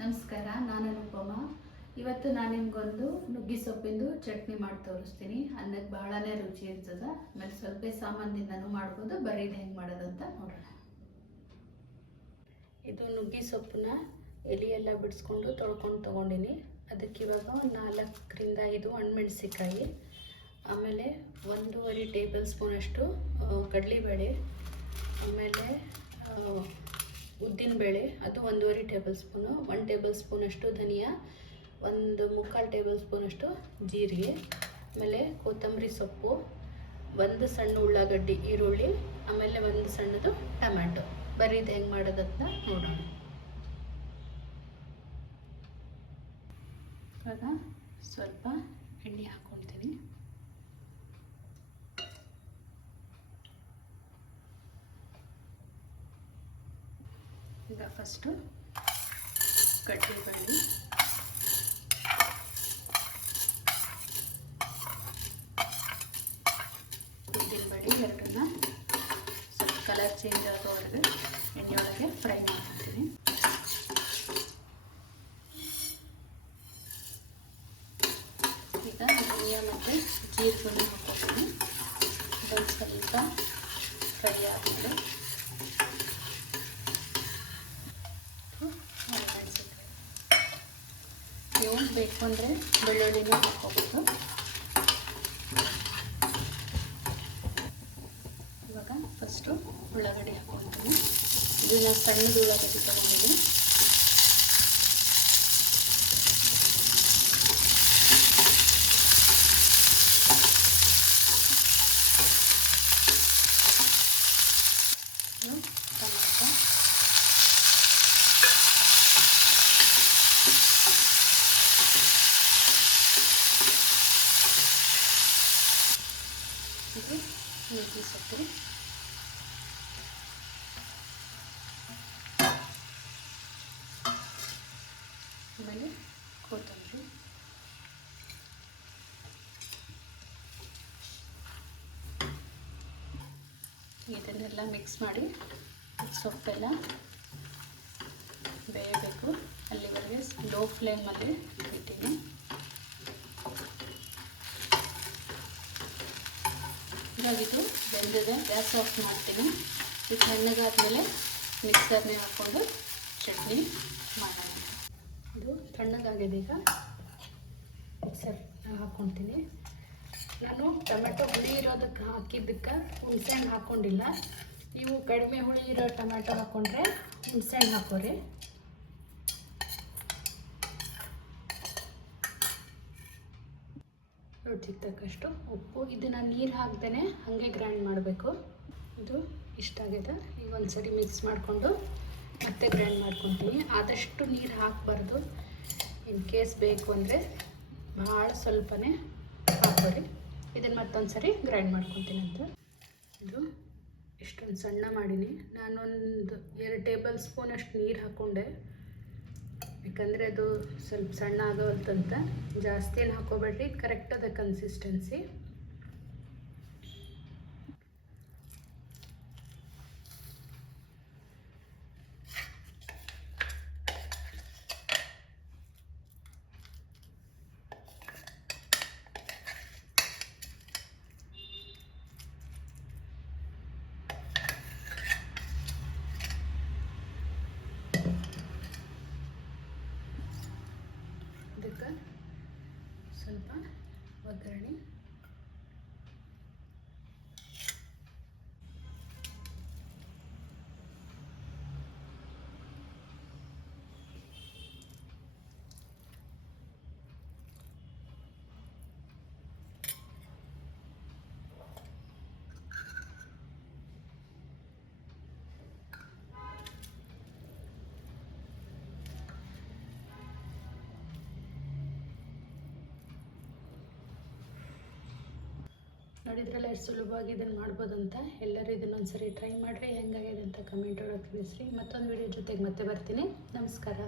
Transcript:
ನಮಸ್ಕಾರ, ನಾನು ಅನುಪಮ. ಇವತ್ತು ನಾನು ನಿಮ್ಗೊಂದು ನುಗ್ಗಿ ಸೊಪ್ಪಿಂದು ಚಟ್ನಿ ಮಾಡಿ ತೋರಿಸ್ತೀನಿ. ಅನ್ನಕ್ಕೆ ಬಹಳನೇ ರುಚಿ ಇರ್ತದೆ. ಆಮೇಲೆ ಸ್ವಲ್ಪ ಸಾಮಾನ್ಯದಿಂದನೂ ಮಾಡ್ಬೋದು. ಬರೀ ಇದು ಹೆಂಗೆ ಮಾಡೋದಂತ ನೋಡೋಣ. ಇದು ನುಗ್ಗಿ ಸೊಪ್ಪನ್ನ ಎಲೆಯೆಲ್ಲ ಬಿಡಿಸ್ಕೊಂಡು ತೊಳ್ಕೊಂಡು ತೊಗೊಂಡಿನಿ. ಅದಕ್ಕೆ ಇವಾಗ 4ರಿಂದ 5 ಹಣ್ಣುಮೆಣಸಿಕಾಯಿ, ಆಮೇಲೆ 1.5 ಟೇಬಲ್ ಸ್ಪೂನಷ್ಟು ಕಡಲೆಬೇಳೆ, ಆಮೇಲೆ ಉದ್ದಿನಬೇಳೆ ಅದು 1.5 ಟೇಬಲ್ ಸ್ಪೂನು, 1 ಟೇಬಲ್ ಸ್ಪೂನಷ್ಟು ಧನಿಯಾ, 1/4 ಟೇಬಲ್ ಸ್ಪೂನಷ್ಟು ಜೀರಿಗೆ, ಆಮೇಲೆ ಕೊತ್ತಂಬರಿ ಸೊಪ್ಪು, 1 ಸಣ್ಣ ಉಳ್ಳಾಗಡ್ಡಿ, ಈರುಳ್ಳಿ, ಆಮೇಲೆ 1 ಸಣ್ಣದು ಟೊಮ್ಯಾಟೊ. ಬರೀ ಇದು ಹೆಂಗೆ ಮಾಡೋದಂತ ನೋಡೋಣ. ಇವಾಗ ಸ್ವಲ್ಪ ಎಣ್ಣೆ ಹಾಕ್ಕೊಳ್ತೀನಿ. ಈಗ ಫಸ್ಟು ಕಡಲೆಬೇಳೆ, ಉದ್ದಿನಬೇಳೆ ಎರಡನ್ನ ಸ್ವಲ್ಪ ಕಲರ್ ಚೇಂಜ್ ಆಗೋವರೆಗೆ ಎಣ್ಣೆಯೊಳಗೆ ಫ್ರೈ ಮಾಡ್ತೀನಿ. ಈಗ ಧನಿಯಾ ಮತ್ತು ಜೀರಿಗೆನ ಹಾಕ್ಕೊತೀನಿ. ಒಂದು ಸ್ವಲ್ಪ ಫ್ರೈ ಆದಮೇಲೆ ನೀವು ಬೇಕು ಅಂದರೆ ಬೆಳ್ಳುಳ್ಳಿನೂ ಹಾಕ್ಕೋಬೋದು. ಇವಾಗ ಫಸ್ಟು ಉಳ್ಳಾಗಡ್ಡಿ ಹಾಕ್ಕೊಳ್ತೀನಿ. ಇದನ್ನು ಸಣ್ಣದು ಉಳ್ಳಾಗಡ್ಡಿ ತೊಗೊಂಡಿದ್ದೀನಿ. ಟೊಮಾಟೊ, ಇದು ನುಗ್ಗಿ ಸೊಪ್ಪು, ಆಮೇಲೆ ಕೊತ್ತಂಬರಿ, ಇದನ್ನೆಲ್ಲ ಮಿಕ್ಸ್ ಮಾಡಿ ಸೊಪ್ಪೆಲ್ಲ ಬೇಯಬೇಕು. ಅಲ್ಲಿವರೆಗೆ ಲೋ ಫ್ಲೇಮಲ್ಲಿ ಇಟ್ಟಿನಿ. ಇವಾಗ ಇದು ಬೆಂದಿದೆ, ಗ್ಯಾಸ್ ಆಫ್ ಮಾಡ್ತೀನಿ. ಇದು ತಣ್ಣಗಾದ್ಮೇಲೆ ಮಿಕ್ಸರ್ನೇ ಹಾಕ್ಕೊಂಡು ಚಟ್ನಿ ಮಾಡೋಣ. ಇದು ತಣ್ಣಗಾಗಿದೆ. ಈಗ ಮಿಕ್ಸರ್ ಹಾಕ್ಕೊತೀನಿ. ನಾನು ಟೊಮೆಟೊ ಹುಳಿ ಇರೋದಕ್ಕೆ ಹಾಕಿದ್ದಕ್ಕೆ ಹುಣಸೆಹಣ್ಣು ಹಾಕ್ಕೊಂಡಿಲ್ಲ. ನೀವು ಕಡಿಮೆ ಹುಳಿ ಇರೋ ಟೊಮೆಟೊ ಹಾಕ್ಕೊಂಡ್ರೆ ಹುಣಸೆಹಣ್ಣು ಹಾಕೋರಿ. ರುಚಿಗೆ ತಕ್ಕಷ್ಟು ಉಪ್ಪು. ಇದನ್ನು ನೀರು ಹಾಕ್ದೇ ಹಾಗೆ ಗ್ರೈಂಡ್ ಮಾಡಬೇಕು. ಇದು ಇಷ್ಟ ಆಗಿದೆ. ಈಗ ಒಂದ್ಸರಿ ಮಿಕ್ಸ್ ಮಾಡಿಕೊಂಡು ಮತ್ತೆ ಗ್ರೈಂಡ್ ಮಾಡ್ಕೊತೀನಿ. ಆದಷ್ಟು ನೀರು ಹಾಕಬಾರ್ದು. ಇನ್ ಕೇಸ್ ಬೇಕು ಅಂದರೆ ಭಾಳ ಸ್ವಲ್ಪನೇ ಹಾಕೋರಿ. ಇದನ್ನು ಮತ್ತೊಂದು ಸರಿ ಗ್ರೈಂಡ್ ಮಾಡ್ಕೊತೀನಿ ಅಂತ. ಇದು ಇಷ್ಟೊಂದು ಸಣ್ಣ ಮಾಡೀನಿ. ನಾನೊಂದು 2 ಟೇಬಲ್ ಸ್ಪೂನಷ್ಟು ನೀರು ಹಾಕ್ಕೊಂಡೆ. ಯಾಕಂದರೆ ಅದು ಸ್ವಲ್ಪ ಸಣ್ಣ ಆಗೋಲ್ತಂತ. ಜಾಸ್ತಿ ಏನು ಹಾಕೋಬೇಡ್ರಿ, ಕರೆಕ್ಟ್ ಅದ ಕನ್ಸಿಸ್ಟೆನ್ಸಿ. ಇದಕ್ಕೆ ಸ್ವಲ್ಪ ಒಗ್ಗರಣೆ, ನೋಡಿದ್ರಲ್ಲ ಎಷ್ಟು ಸುಲಭವಾಗಿ ಇದನ್ನು ಮಾಡ್ಬೋದಂತ. ಎಲ್ಲರೂ ಇದನ್ನೊಂದ್ಸರಿ ಟ್ರೈ ಮಾಡಿರಿ. ಹೆಂಗಾಗಿದೆ ಅಂತ ಕಮೆಂಟ್ ಒಳಗೆ ತಿಳಿಸ್ರಿ. ಮತ್ತೊಂದು ವಿಡಿಯೋ ಜೊತೆಗೆ ಮತ್ತೆ ಬರ್ತೀನಿ. ನಮಸ್ಕಾರ.